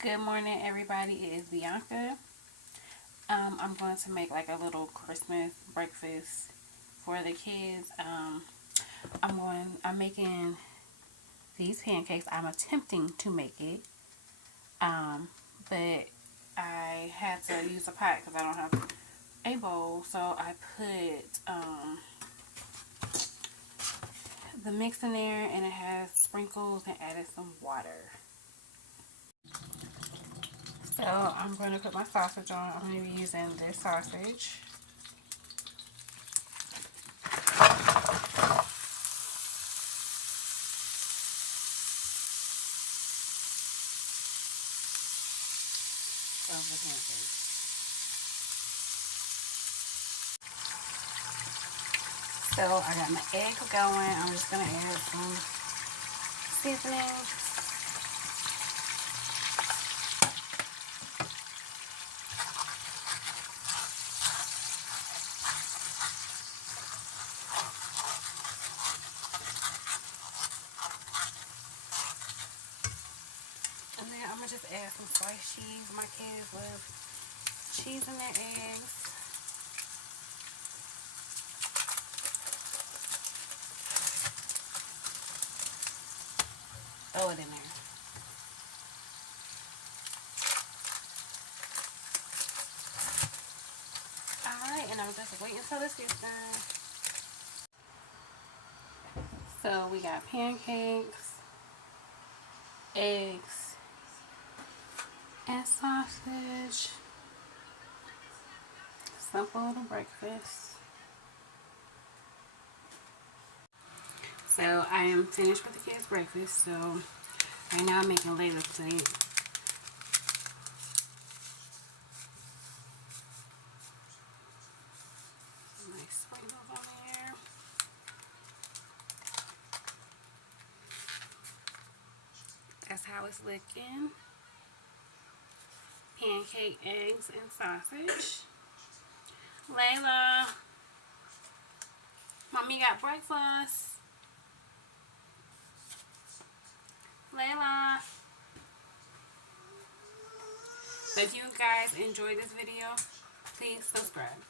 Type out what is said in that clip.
Good morning, everybody. It is Bianca. I'm going to make like a little Christmas breakfast for the kids. I'm making these pancakes. I'm attempting to make it, but I had to use a pot because I don't have a bowl. So I put the mix in there, and it has sprinkles and added some water. So I'm going to put my sausage on. I'm going to be using this sausage. Of the pancakes. So I got my egg going. I'm just gonna add some seasoning. And then I'm gonna just add some sliced cheese. My kids love cheese in their eggs. Throw it in there. Alright, and I'm just waiting until this gets done. So we got pancakes, eggs, and sausage. Simple little breakfast. So I am finished with the kids' breakfast. So right now I'm making Layla's plate. Nice sprinkles on there. That's how it's looking. Pancake, eggs, and sausage. Layla, Mommy got breakfast. Layla. So if you guys enjoyed this video, please subscribe.